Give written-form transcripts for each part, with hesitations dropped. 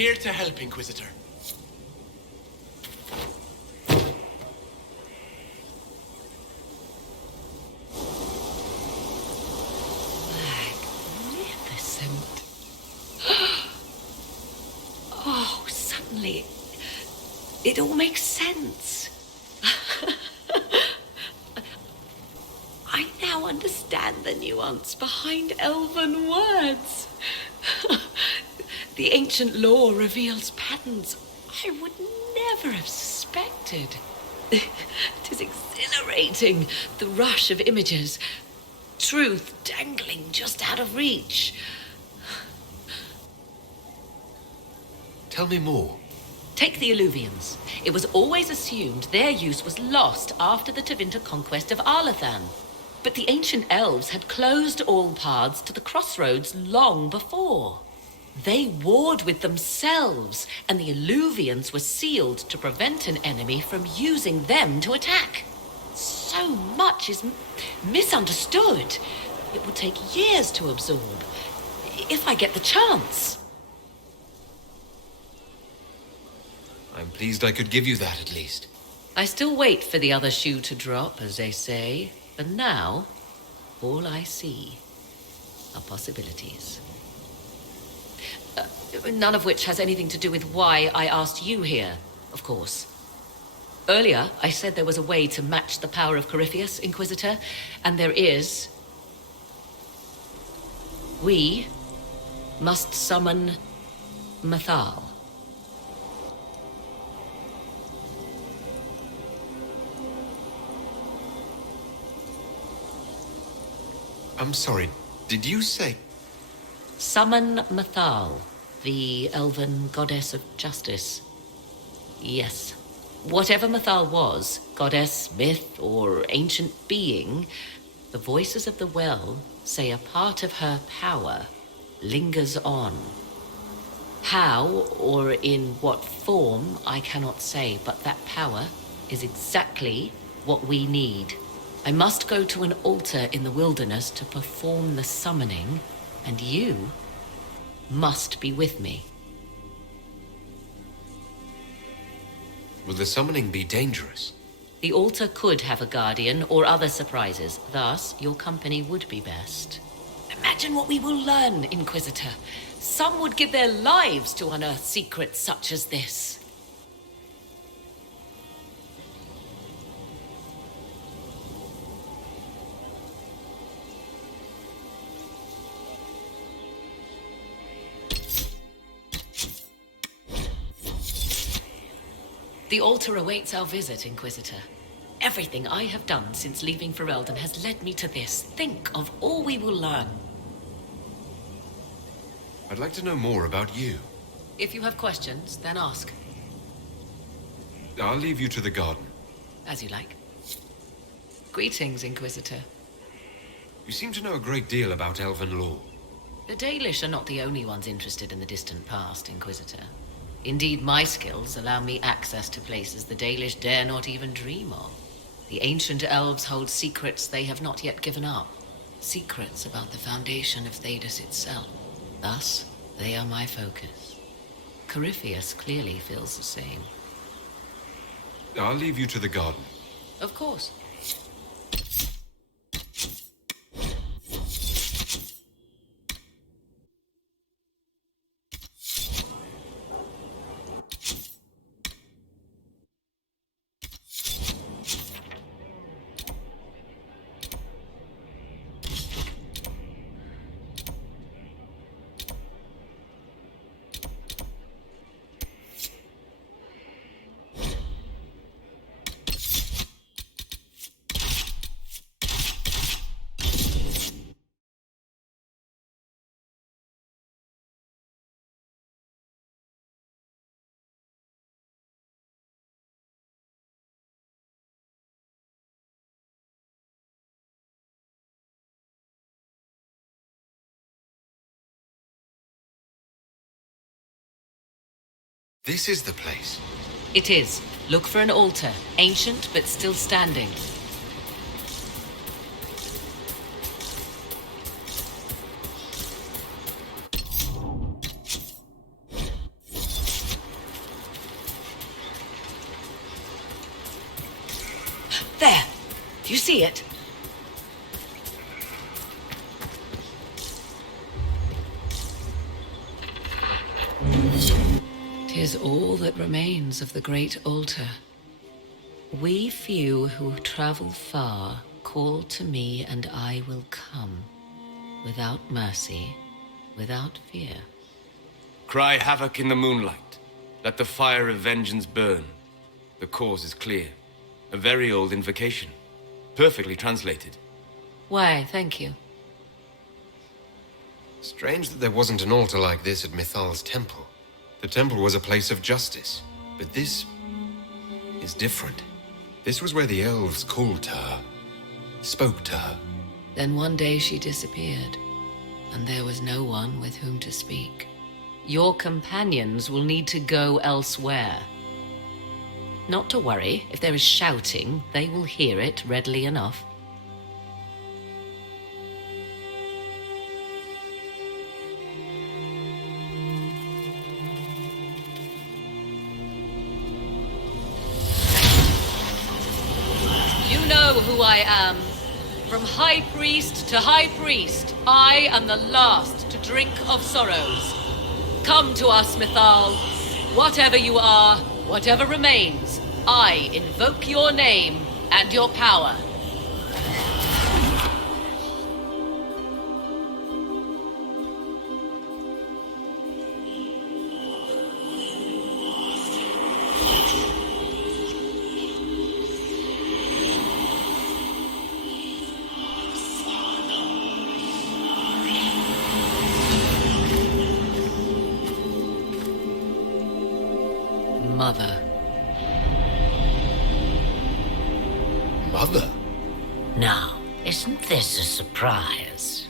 Here to help, Inquisitor. Magnificent. Oh, suddenly, it all makes sense. I now understand the nuance behind elven words. The ancient lore reveals patterns I would never have suspected. It is exhilarating, the rush of images, truth dangling just out of reach. Tell me more. Take the Alluvians. It was always assumed their use was lost after the Tevinter conquest of Arlathan. But the ancient elves had closed all paths to the crossroads long before. They warred with themselves, and the Alluvians were sealed to prevent an enemy from using them to attack. So much is misunderstood. It would take years to absorb, if I get the chance. I'm pleased I could give you that, at least. I still wait for the other shoe to drop, as they say. But now, all I see are possibilities. None of which has anything to do with why I asked you here, of course. Earlier, I said there was a way to match the power of Corypheus, Inquisitor, and there is. We must summon Mathal. I'm sorry, did you say? Summon Mathal, the elven goddess of justice. Yes. Whatever Mathal was, goddess, myth, or ancient being, the voices of the well say a part of her power lingers on. How, or in what form, I cannot say, but that power is exactly what we need. I must go to an altar in the wilderness to perform the summoning, and you must be with me. Will the summoning be dangerous? The altar could have a guardian or other surprises. Thus, your company would be best. Imagine what we will learn, Inquisitor. Some would give their lives to unearth secrets such as this. The altar awaits our visit, Inquisitor. Everything I have done since leaving Ferelden has led me to this. Think of all we will learn. I'd like to know more about you. If you have questions, then ask. I'll leave you to the garden. As you like. Greetings, Inquisitor. You seem to know a great deal about elven lore. The Dalish are not the only ones interested in the distant past, Inquisitor. Indeed, my skills allow me access to places the Dalish dare not even dream of. The ancient elves hold secrets they have not yet given up. Secrets about the foundation of Thedas itself. Thus, they are my focus. Corypheus clearly feels the same. I'll leave you to the garden. Of course. This is the place. It is. Look for an altar, ancient but still standing. There! Do you see it? 'Tis all that remains of the great altar. We few who travel far call to me, and I will come. Without mercy, without fear. Cry havoc in the moonlight. Let the fire of vengeance burn. The cause is clear. A very old invocation. Perfectly translated. Why, thank you. Strange that there wasn't an altar like this at Mythal's temple. The temple was a place of justice, but this is different. This was where the elves called to her, spoke to her. Then one day she disappeared, and there was no one with whom to speak. Your companions will need to go elsewhere. Not to worry, if there is shouting, they will hear it readily enough. You know who I am. From High Priest to High Priest, I am the last to drink of sorrows. Come to us, Mythal. Whatever you are, whatever remains, I invoke your name and your power. Mother. Mother? Now, isn't this a surprise?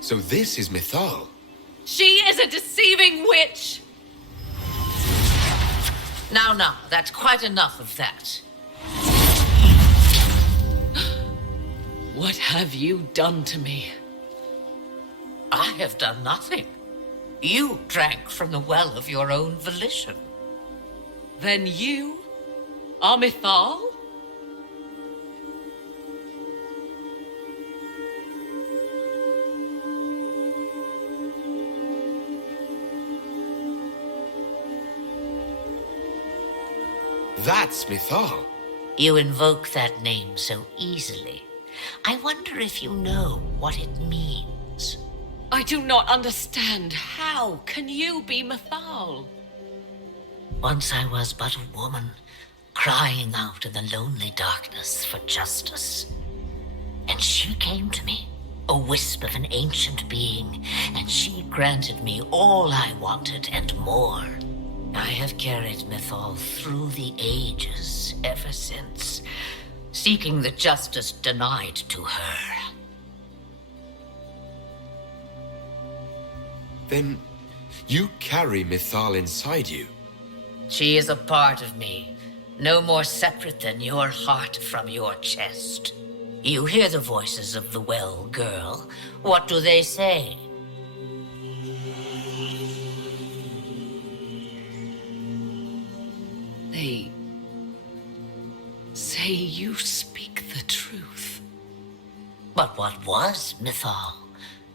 So this is Mythal. She is a deceiving witch! Now, that's quite enough of that. What have you done to me? I have done nothing. You drank from the well of your own volition. Then you are Mythal? That's Mythal. You invoke that name so easily. I wonder if you know what it means. I do not understand. How can you be Mythal? Once I was but a woman, crying out in the lonely darkness for justice. And she came to me, a wisp of an ancient being, and she granted me all I wanted and more. I have carried Mythal through the ages ever since, seeking the justice denied to her. Then you carry Mythal inside you. She is a part of me, no more separate than your heart from your chest. You hear the voices of the well, girl. What do they say? They say you speak the truth. But what was Mythal?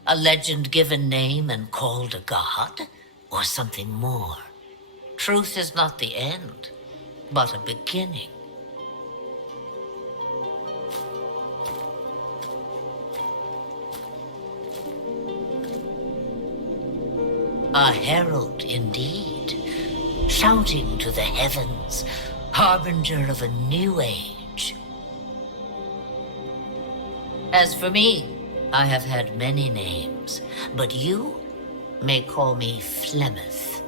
A legend given name and called a god? Or something more? Truth is not the end, but a beginning. A herald indeed, shouting to the heavens, harbinger of a new age. As for me, I have had many names, but you may call me Flemeth.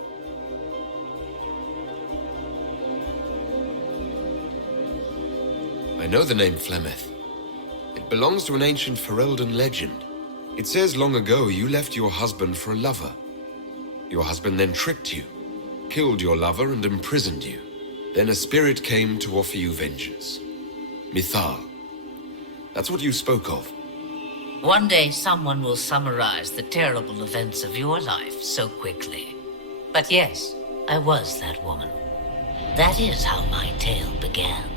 I know the name Flemeth. It belongs to an ancient Ferelden legend. It says long ago you left your husband for a lover. Your husband then tricked you, killed your lover and imprisoned you. Then a spirit came to offer you vengeance. Mythal. That's what you spoke of. One day someone will summarize the terrible events of your life so quickly. But yes, I was that woman. That is how my tale began.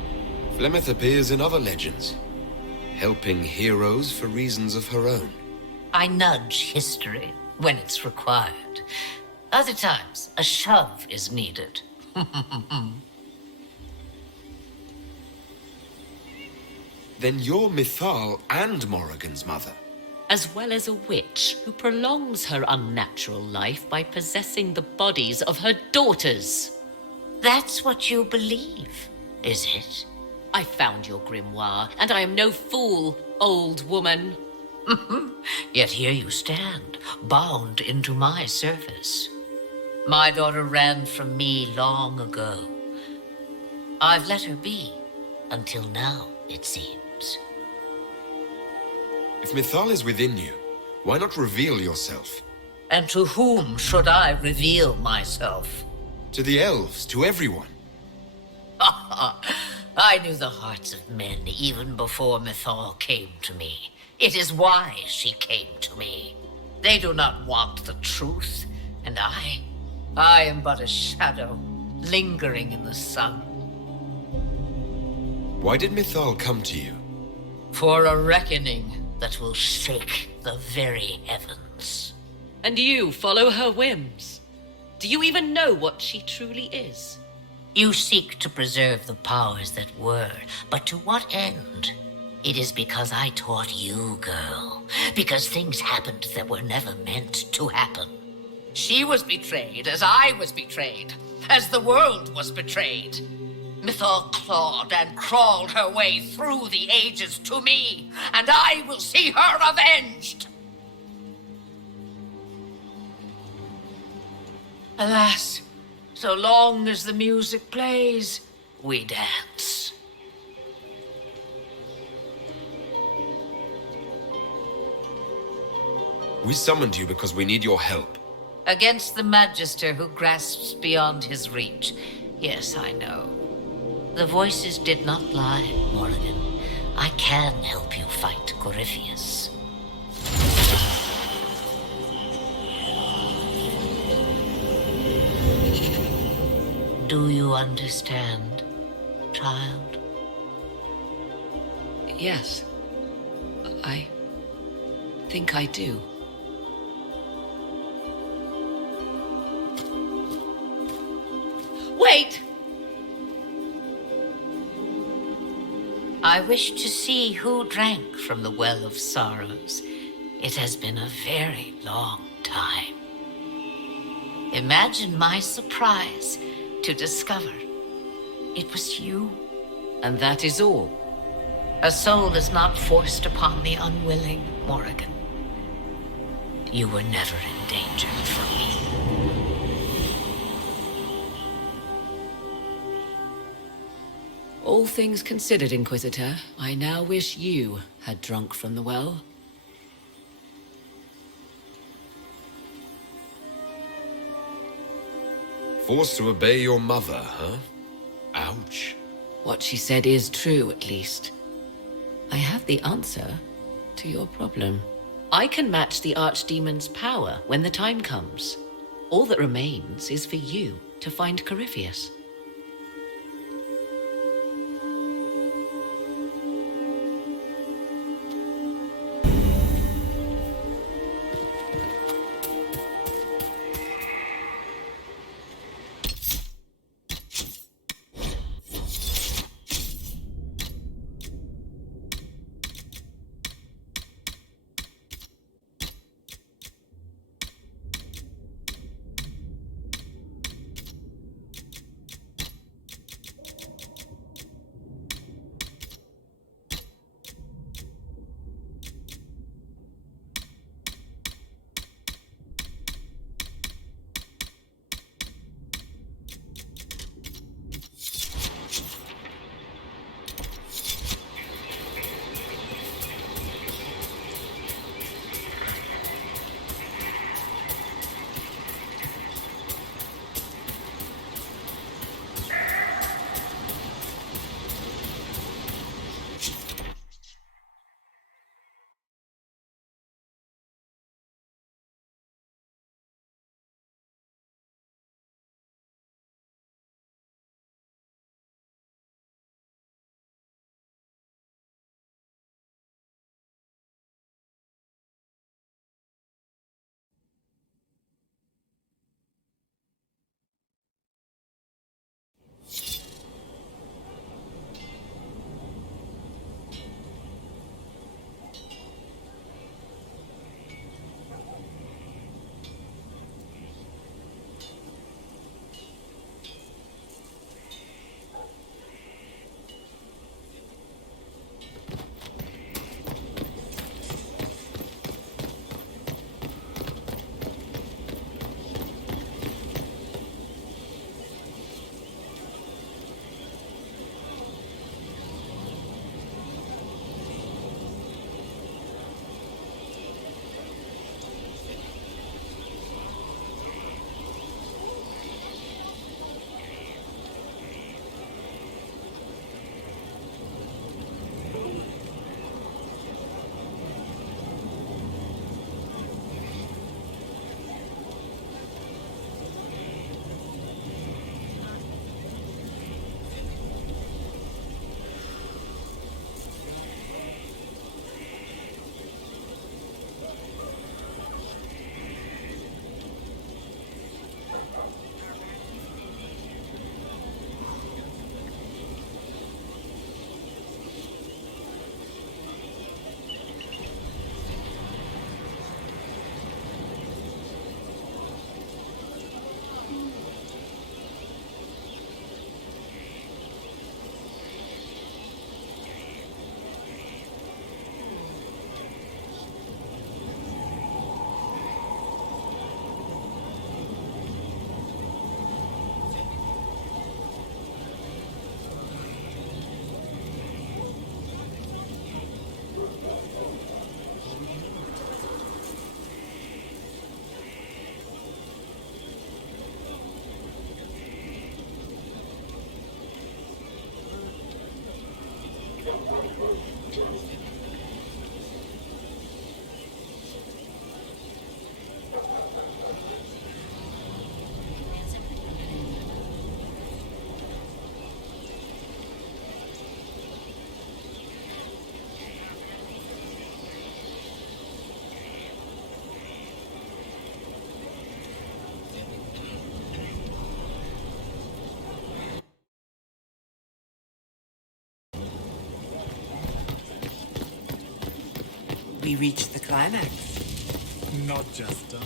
Flemeth appears in other legends, helping heroes for reasons of her own. I nudge history when it's required. Other times, a shove is needed. Then you're Mithal and Morrigan's mother. As well as a witch who prolongs her unnatural life by possessing the bodies of her daughters. That's what you believe, is it? I found your grimoire, and I am no fool, old woman. Yet here you stand, bound into my service. My daughter ran from me long ago. I've let her be, until now, it seems. If Mithal is within you, why not reveal yourself? And to whom should I reveal myself? To the elves, to everyone. I knew the hearts of men even before Mithal came to me. It is why she came to me. They do not want the truth, and I am but a shadow, lingering in the sun. Why did Mithal come to you? For a reckoning that will shake the very heavens. And you follow her whims. Do you even know what she truly is? You seek to preserve the powers that were, but to what end? It is because I taught you, girl. Because things happened that were never meant to happen. She was betrayed as I was betrayed, as the world was betrayed. Mithal clawed and crawled her way through the ages to me, and I will see her avenged. Alas, so long as the music plays, we dance. We summoned you because we need your help. Against the Magister who grasps beyond his reach. Yes, I know. The voices did not lie, Morrigan. I can help you fight Corypheus. Do you understand, child? Yes. I think I do. Wait! I wish to see who drank from the Well of Sorrows. It has been a very long time. Imagine my surprise to discover it was you. And that is all. A soul is not forced upon the unwilling, Morrigan. You were never in danger from me. All things considered, Inquisitor, I now wish you had drunk from the well. Forced to obey your mother, huh? Ouch. What she said is true, at least. I have the answer to your problem. I can match the Archdemon's power when the time comes. All that remains is for you to find Corypheus. We reached the climax. Not just us.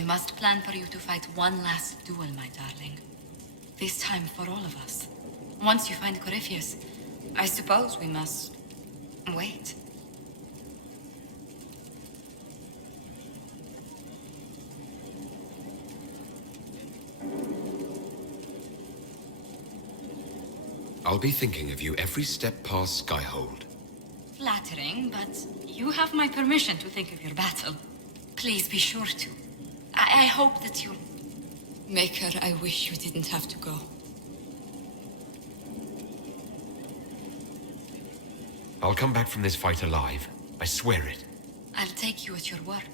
We must plan for you to fight one last duel, my darling. This time for all of us. Once you find Corypheus, I suppose we must... wait. I'll be thinking of you every step past Skyhold. Flattering, but you have my permission to think of your battle. Please be sure to. I hope that you'll... Maker, I wish you didn't have to go. I'll come back from this fight alive. I swear it. I'll take you at your word.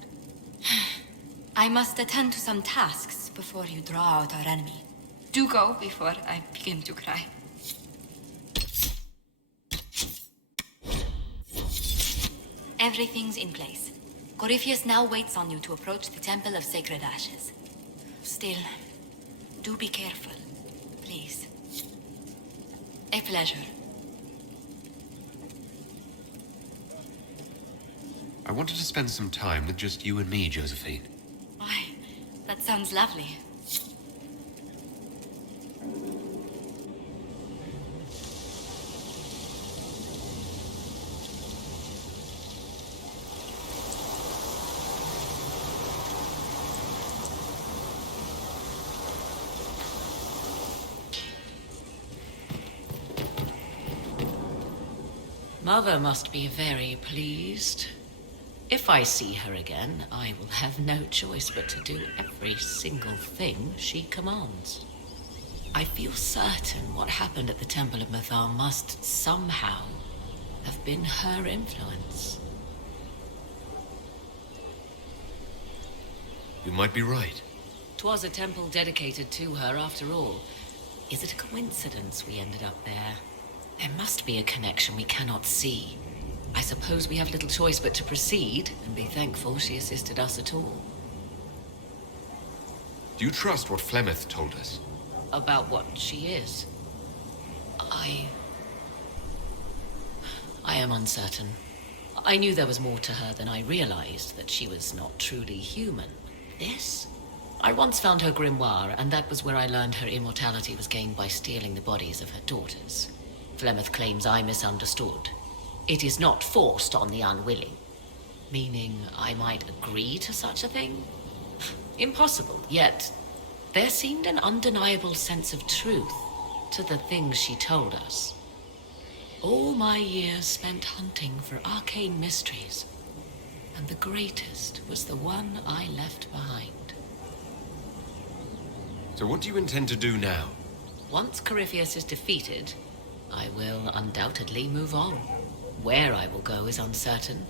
I must attend to some tasks before you draw out our enemy. Do go before I begin to cry. Everything's in place. Corypheus now waits on you to approach the Temple of Sacred Ashes. Still, do be careful, please. A pleasure. I wanted to spend some time with just you and me, Josephine. Why, that sounds lovely. Mother must be very pleased. If I see her again, I will have no choice but to do every single thing she commands. I feel certain what happened at the Temple of Mythal must somehow have been her influence. You might be right. 'Twas a temple dedicated to her after all. Is it a coincidence we ended up there? There must be a connection we cannot see. I suppose we have little choice but to proceed and be thankful she assisted us at all. Do you trust what Flemeth told us? About what she is? I am uncertain. I knew there was more to her than I realized, that she was not truly human. This? I once found her grimoire, and that was where I learned her immortality was gained by stealing the bodies of her daughters. Flemeth claims I misunderstood. It is not forced on the unwilling. Meaning I might agree to such a thing? Impossible, yet there seemed an undeniable sense of truth to the things she told us. All my years spent hunting for arcane mysteries, and the greatest was the one I left behind. So what do you intend to do now? Once Corypheus is defeated, I will undoubtedly move on. Where I will go is uncertain.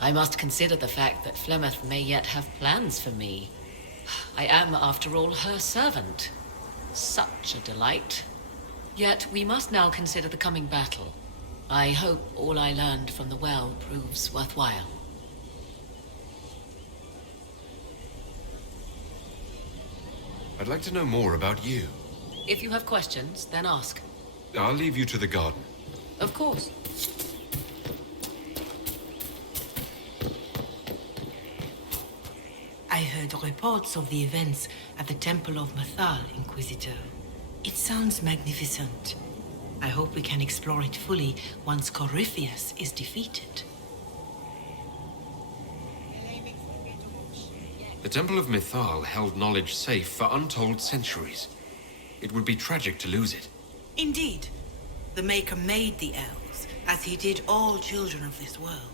I must consider the fact that Flemeth may yet have plans for me. I am, after all, her servant. Such a delight. Yet we must now consider the coming battle. I hope all I learned from the well proves worthwhile. I'd like to know more about you. If you have questions, then ask. I'll leave you to the garden. Of course. I heard reports of the events at the Temple of Mythal, Inquisitor. It sounds magnificent. I hope we can explore it fully once Corypheus is defeated. The Temple of Mythal held knowledge safe for untold centuries. It would be tragic to lose it. Indeed. The Maker made the elves, as he did all children of this world.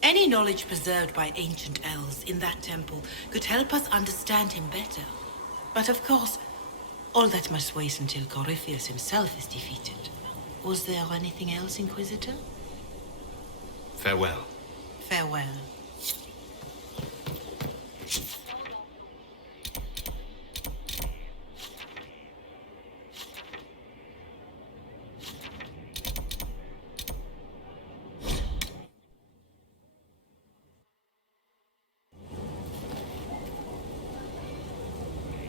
Any knowledge preserved by ancient elves in that temple could help us understand him better. But of course, all that must wait until Corypheus himself is defeated. Was there anything else, Inquisitor? Farewell. Farewell.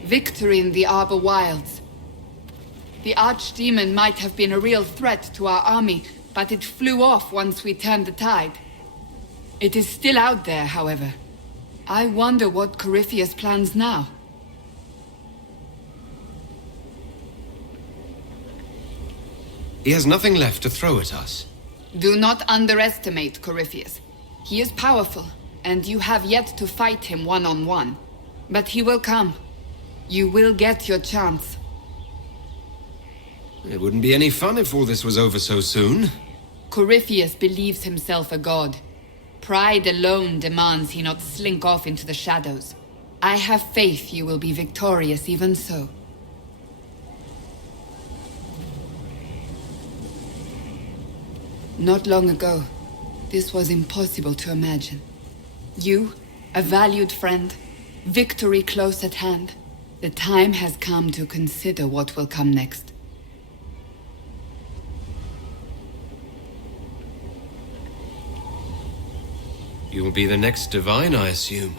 Victory in the Arbor Wilds. The archdemon might have been a real threat to our army, but it flew off once we turned the tide. It is still out there, however. I wonder what Corypheus plans now. He has nothing left to throw at us. Do not underestimate Corypheus. He is powerful, and you have yet to fight him one-on-one. But he will come. You will get your chance. It wouldn't be any fun if all this was over so soon. Corypheus believes himself a god. Pride alone demands he not slink off into the shadows. I have faith you will be victorious even so. Not long ago, this was impossible to imagine. You, a valued friend, victory close at hand. The time has come to consider what will come next. You'll be the next divine, I assume.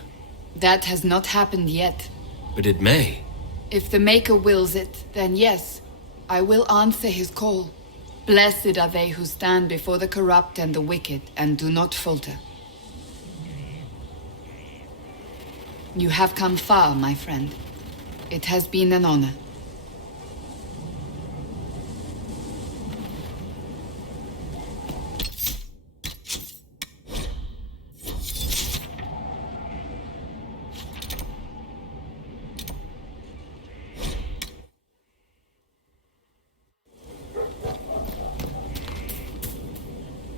That has not happened yet. But it may. If the Maker wills it, then yes, I will answer his call. Blessed are they who stand before the corrupt and the wicked and do not falter. You have come far, my friend. It has been an honor.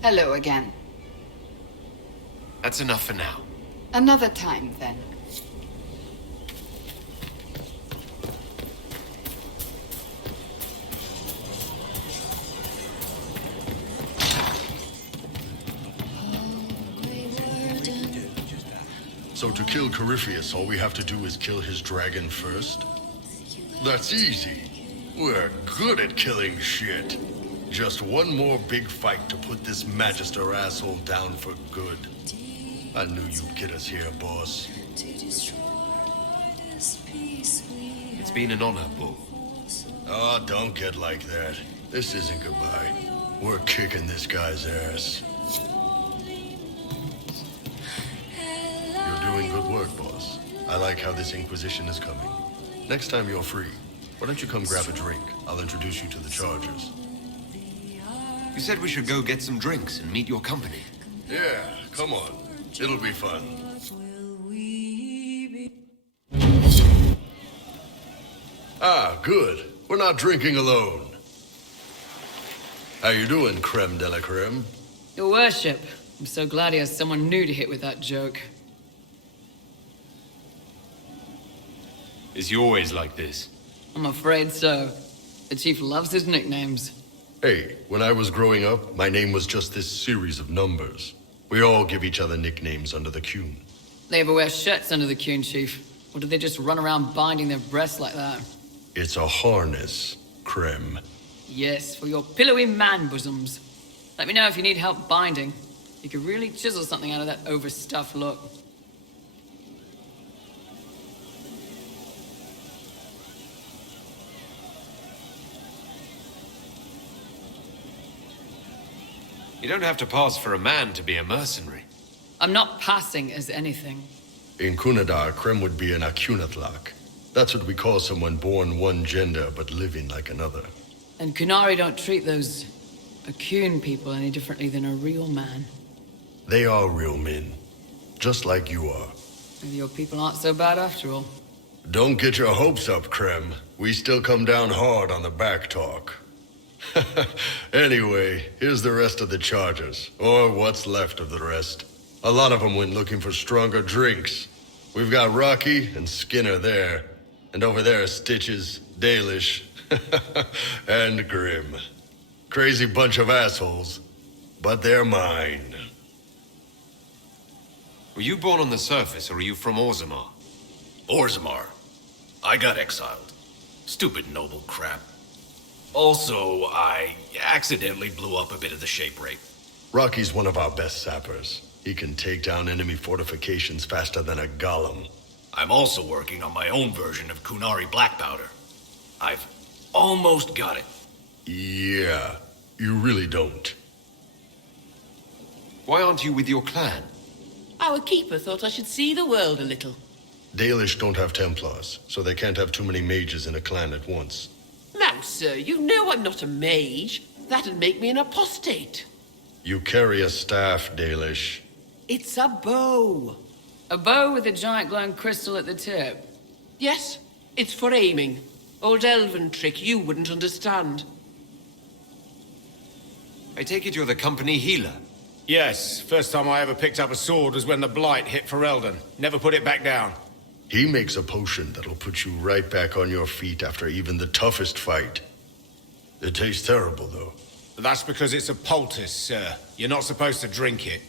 Hello again. That's enough for now. Another time, then. So to kill Corypheus, all we have to do is kill his dragon first? That's easy. We're good at killing shit. Just one more big fight to put this Magister asshole down for good. I knew you'd get us here, boss. It's been an honor, Bull. Oh, don't get like that. This isn't goodbye. We're kicking this guy's ass. You're doing good work, boss. I like how this Inquisition is coming. Next time you're free, why don't you come grab a drink? I'll introduce you to the Chargers. You said we should go get some drinks and meet your company. Yeah, come on. It'll be fun. Ah, good. We're not drinking alone. How you doing, creme de la creme? Your worship, I'm so glad he has someone new to hit with that joke. Is he always like this? I'm afraid so. The chief loves his nicknames. Hey, when I was growing up, my name was just this series of numbers. We all give each other nicknames under the Qun. They ever wear shirts under the Qun, chief? Or do they just run around binding their breasts like that? It's a harness, creme. Yes, for your pillowy man bosoms. Let me know if you need help binding. You could really chisel something out of that overstuffed look. You don't have to pass for a man to be a mercenary. I'm not passing as anything. In Kunadar, creme would be an Akunatlak. That's what we call someone born one gender but living like another. And Kunari don't treat those Akun people any differently than a real man. They are real men, just like you are. Maybe your people aren't so bad after all. Don't get your hopes up, creme. We still come down hard on the back talk. Anyway, here's the rest of the Chargers, or what's left of the rest. A lot of them went looking for stronger drinks. We've got Rocky and Skinner there, and over there are Stitches, Dalish, and Grim. Crazy bunch of assholes, but they're mine. Were you born on the surface, or are you from Orzammar? Orzammar. I got exiled. Stupid noble crap. Also, I accidentally blew up a bit of the shape rate. Rocky's one of our best sappers. He can take down enemy fortifications faster than a golem. I'm also working on my own version of Kunari black powder. I've almost got it. Yeah, you really don't. Why aren't you with your clan? Our keeper thought I should see the world a little. Dalish don't have Templars, so they can't have too many mages in a clan at once. Now, sir, you know I'm not a mage. That'd make me an apostate. You carry a staff, Dalish. It's a bow. A bow with a giant glowing crystal at the tip. Yes, it's for aiming. Old elven trick you wouldn't understand. I take it you're the company healer. Yes, first time I ever picked up a sword was when the Blight hit Ferelden. Never put it back down. He makes a potion that'll put you right back on your feet after even the toughest fight. It tastes terrible, though. That's because it's a poultice, sir. You're not supposed to drink it.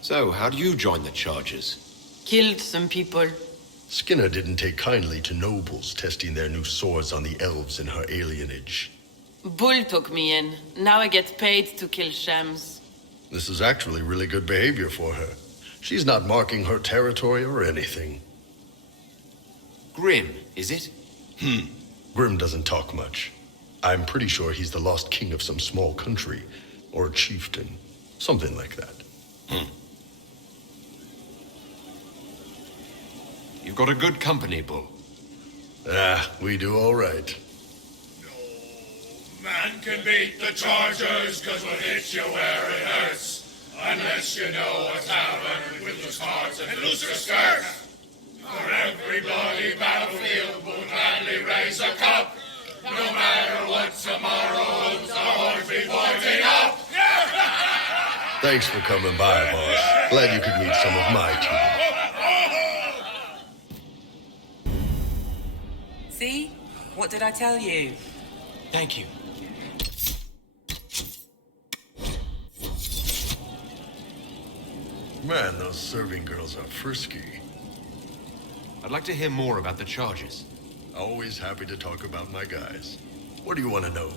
So, how do you join the Chargers? Killed some people. Skinner didn't take kindly to nobles testing their new swords on the elves in her alienage. Bull took me in. Now I get paid to kill shams. This is actually really good behavior for her. She's not marking her territory or anything. Grim, is it? Grim doesn't talk much. I'm pretty sure he's the lost king of some small country, or a chieftain. Something like that. You've got a good company, Bull. We do all right. Man can beat the Chargers, cause we'll hit you where it hurts. Unless you know what's happened with the cards and looser skirts. For every bloody battlefield, we'll gladly raise a cup. No matter what tomorrow holds, our horns be pointing up. Thanks for coming by, boss. Glad you could meet some of my team. See? What did I tell you? Thank you. Man, those serving girls are frisky. I'd like to hear more about the charges. Always happy to talk about my guys. What do you want to know?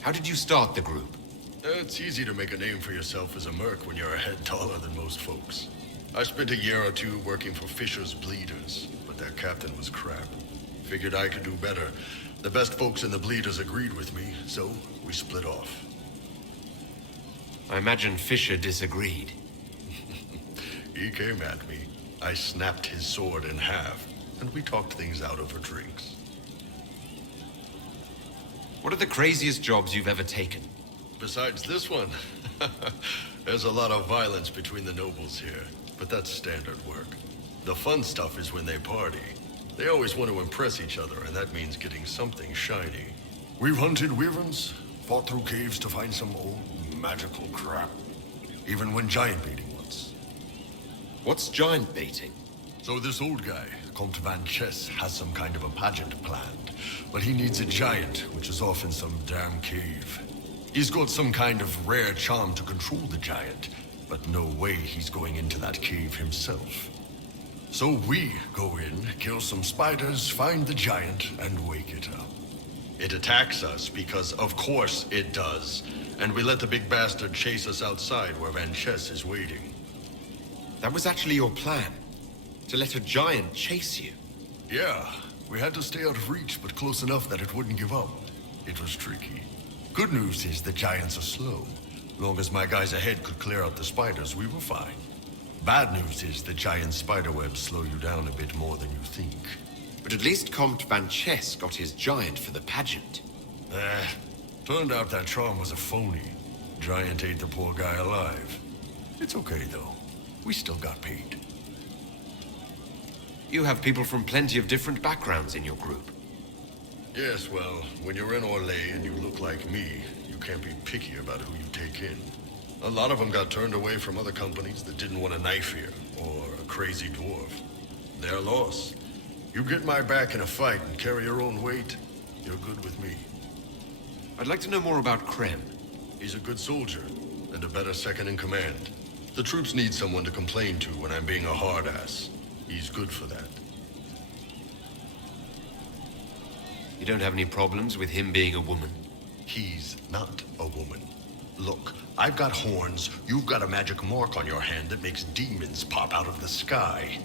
How did you start the group? It's easy to make a name for yourself as a merc when you're a head taller than most folks. I spent a year or two working for Fisher's Bleeders, but their captain was crap. Figured I could do better. The best folks in the Bleeders agreed with me, so we split off. I imagine Fisher disagreed. He came at me. I snapped his sword in half, and we talked things out over drinks. What are the craziest jobs you've ever taken? Besides this one, there's a lot of violence between the nobles here, but that's standard work. The fun stuff is when they party. They always want to impress each other, and that means getting something shiny. We've hunted wyverns, fought through caves to find some old magical crap. Even went giant baiting once. What's giant baiting? So this old guy, Comte Van Chess, has some kind of a pageant planned, but he needs a giant, which is off in some damn cave. He's got some kind of rare charm to control the giant, but no way he's going into that cave himself. So we go in, kill some spiders, find the giant, and wake it up. It attacks us because, of course, it does, and we let the big bastard chase us outside where Van Chess is waiting. That was actually your plan? To let a giant chase you? Yeah, we had to stay out of reach, but close enough that it wouldn't give up. It was tricky. Good news is the giants are slow. Long as my guys ahead could clear out the spiders, we were fine. Bad news is the giant spiderwebs slow you down a bit more than you think. But at least Comte Van Chess got his giant for the pageant. Turned out that charm was a phony. Giant ate the poor guy alive. It's okay, though. We still got paid. You have people from plenty of different backgrounds in your group. Yes, well, when you're in Orlais and you look like me, you can't be picky about who you take in. A lot of them got turned away from other companies that didn't want a knife here, or a crazy dwarf. Their loss. You get my back in a fight and carry your own weight, you're good with me. I'd like to know more about Krem. He's a good soldier, and a better second in command. The troops need someone to complain to when I'm being a hard ass. He's good for that. You don't have any problems with him being a woman? He's not a woman. Look, I've got horns, you've got a magic mark on your hand that makes demons pop out of the sky.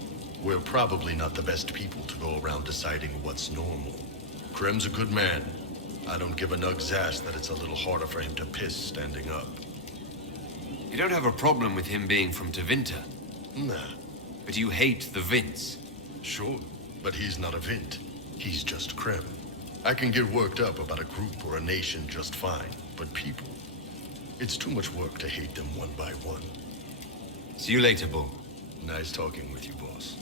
We're probably not the best people to go around deciding what's normal. Krem's a good man. I don't give a nug's ass that it's a little harder for him to piss standing up. You don't have a problem with him being from Tevinter? Nah. But you hate the Vince? Sure, but he's not a Vint. He's just Krem. I can get worked up about a group or a nation just fine, but people... It's too much work to hate them one by one. See you later, Bull. Nice talking with you, boss.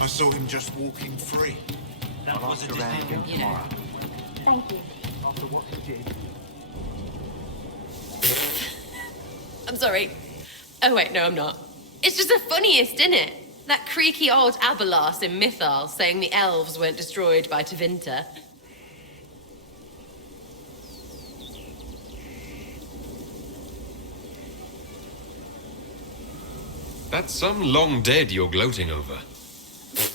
I saw him just walking free. That was a disappointment, you know. Thank you. After what you did. I'm sorry. Oh wait, no I'm not. It's just the funniest, isn't it? That creaky old Abelas in Mythal saying the elves weren't destroyed by Tevinter. That's some long dead you're gloating over.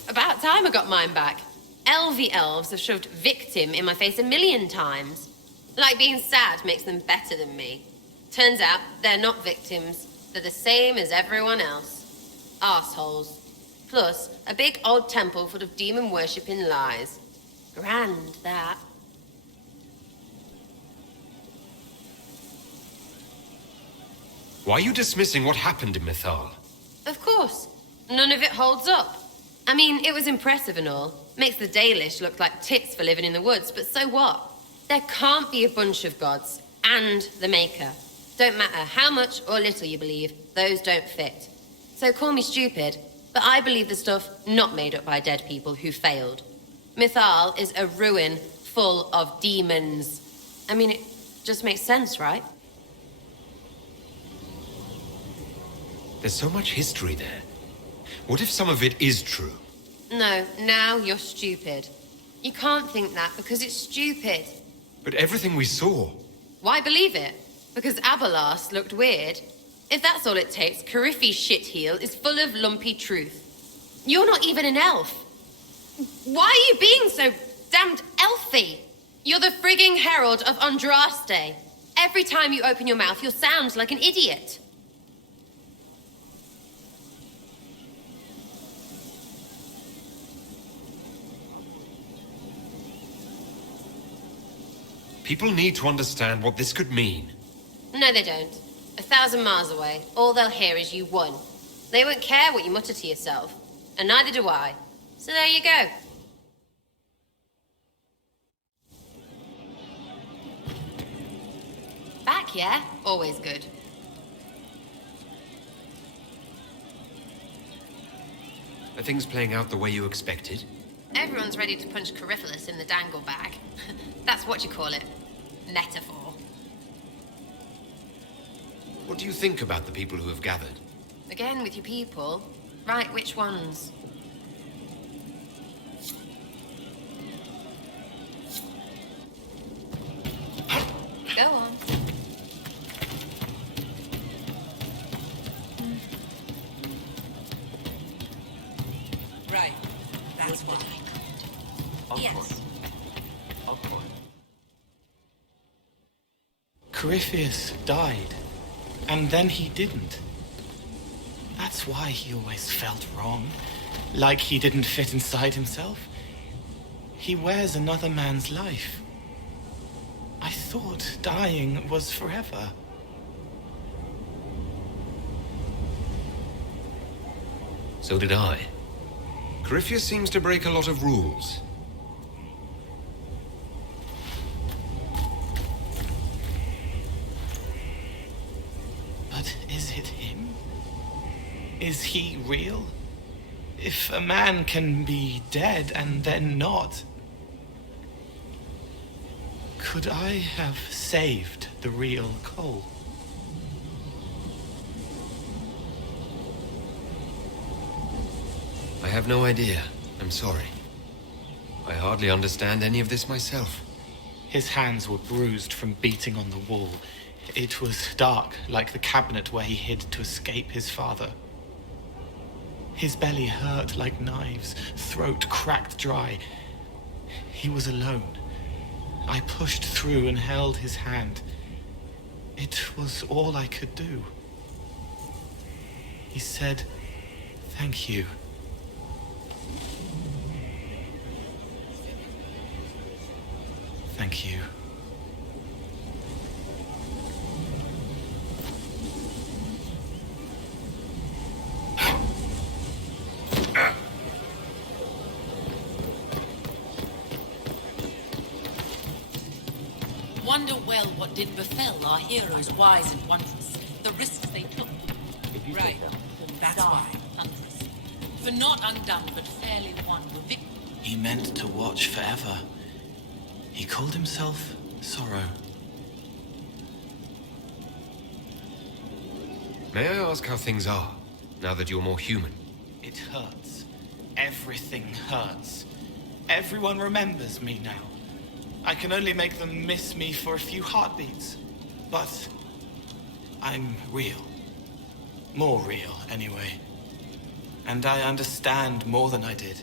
About time I got mine back. Elvie elves have shoved victim in my face 1,000,000 times. Like being sad makes them better than me. Turns out they're not victims. They're the same as everyone else. Arseholes. Plus, a big old temple full of demon-worshipping lies. Grand, that. Why are you dismissing what happened in Mythal? Of course. None of it holds up. I mean, it was impressive and all. Makes the Dalish look like tits for living in the woods, but so what? There can't be a bunch of gods and the Maker. Don't matter how much or little you believe, those don't fit. So call me stupid, but I believe the stuff not made up by dead people who failed. Mythal is a ruin full of demons. I mean, it just makes sense, right? There's so much history there. What if some of it is true? No, now you're stupid. You can't think that because it's stupid. But everything we saw... Why believe it? Because Abelas looked weird? If that's all it takes, Carifi's shitheel is full of lumpy truth. You're not even an elf. Why are you being so damned elfy? You're the frigging herald of Andraste. Every time you open your mouth, you'll sound like an idiot. People need to understand what this could mean. No, they don't. 1,000 miles away, all they'll hear is you won. They won't care what you mutter to yourself. And neither do I. So there you go. Back, yeah? Always good. Are things playing out the way you expected? Everyone's ready to punch Carifilis in the dangle bag. That's what you call it. Metaphor. What do you think about the people who have gathered? Again with your people. Right, which ones? Go on. Right. That's why. Yes. Of course. Carifius died, and then he didn't. That's why he always felt wrong, like he didn't fit inside himself. He wears another man's life. I thought dying was forever. So did I. Carifius seems to break a lot of rules. But is it him? Is he real? If a man can be dead and then not, could I have saved the real Cole? I have no idea. I'm sorry. I hardly understand any of this myself. His hands were bruised from beating on the wall. It was dark, like the cabinet where he hid to escape his father. His belly hurt like knives, throat cracked dry. He was alone. I pushed through and held his hand. It was all I could do. He said, "Thank you." Thank you. Wonder well what did befell our heroes wise and wondrous. The risks they took. Right. That's why. Thunderous. For not undone but fairly won were victory. He meant to watch forever. He called himself Sorrow. May I ask how things are, now that you're more human? It hurts. Everything hurts. Everyone remembers me now. I can only make them miss me for a few heartbeats. But I'm real. More real, anyway. And I understand more than I did.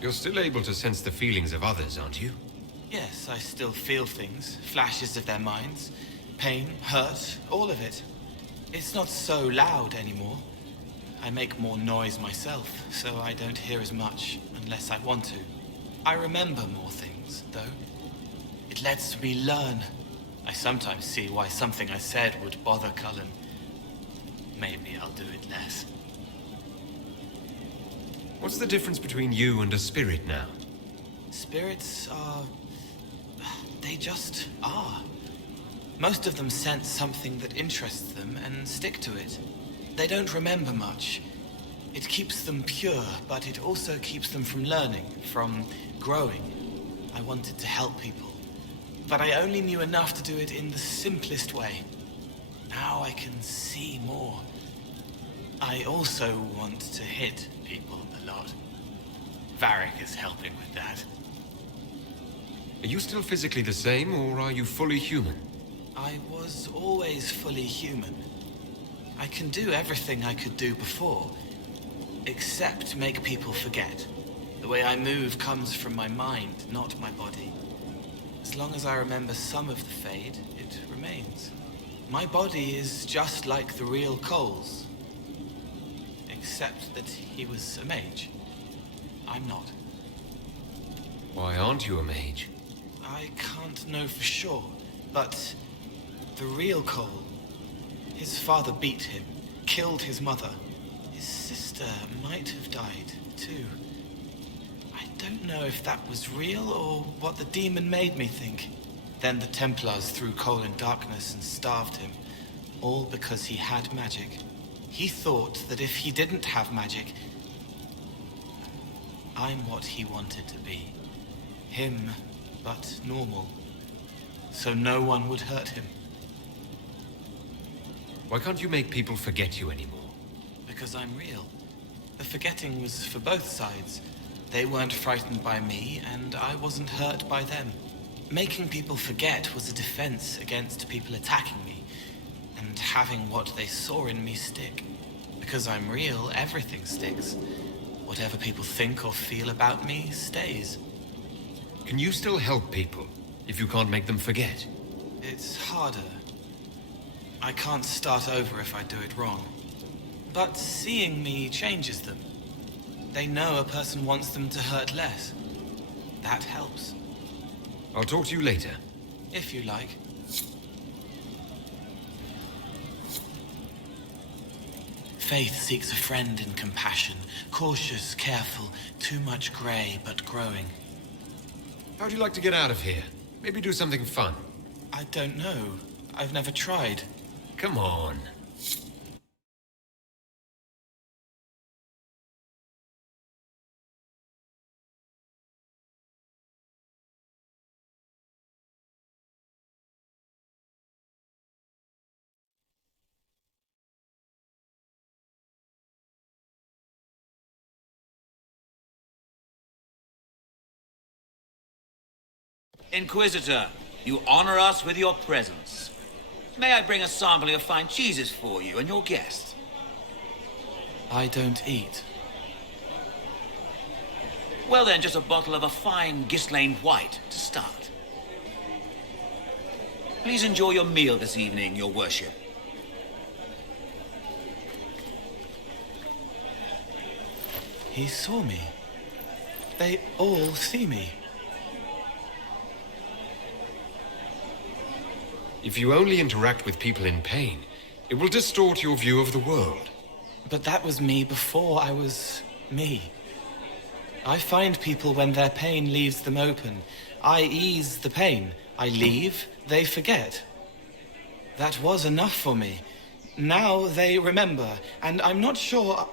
You're still able to sense the feelings of others, aren't you? Yes, I still feel things, flashes of their minds. Pain, hurt, all of it. It's not so loud anymore. I make more noise myself, so I don't hear as much unless I want to. I remember more things, though. It lets me learn. I sometimes see why something I said would bother Cullen. Maybe I'll do it less. What's the difference between you and a spirit now? Spirits are... they just are. Most of them sense something that interests them and stick to it. They don't remember much. It keeps them pure, but it also keeps them from learning, from growing. I wanted to help people, but I only knew enough to do it in the simplest way. Now I can see more. I also want to hit people a lot. Varric is helping with that. Are you still physically the same, or are you fully human? I was always fully human. I can do everything I could do before, except make people forget. The way I move comes from my mind, not my body. As long as I remember some of the Fade, it remains. My body is just like the real Cole's, except that he was a mage. I'm not. Why aren't you a mage? I can't know for sure, but the real Cole, his father beat him, killed his mother. His sister might have died, too. I don't know if that was real or what the demon made me think. Then the Templars threw Cole in darkness and starved him, all because he had magic. He thought that if he didn't have magic, I'm what he wanted to be. Him, but normal. So no one would hurt him. Why can't you make people forget you anymore? Because I'm real. The forgetting was for both sides. They weren't frightened by me, and I wasn't hurt by them. Making people forget was a defense against people attacking me, and having what they saw in me stick. Because I'm real, everything sticks. Whatever people think or feel about me stays. Can you still help people if you can't make them forget? It's harder. I can't start over if I do it wrong. But seeing me changes them. They know a person wants them to hurt less. That helps. I'll talk to you later. If you like. Faith seeks a friend in compassion, cautious, careful, too much grey, but growing. How'd you like to get out of here? Maybe do something fun. I don't know. I've never tried. Come on. Inquisitor, you honor us with your presence. May I bring a sampling of fine cheeses for you and your guest? I don't eat. Well then, just a bottle of a fine Ghislaine White to start. Please enjoy your meal this evening, your worship. He saw me. They all see me. If you only interact with people in pain, it will distort your view of the world. But that was me before I was me. I find people when their pain leaves them open. I ease the pain. I leave, they forget. That was enough for me. Now they remember, and I'm not sure...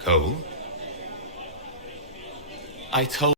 Cole? I told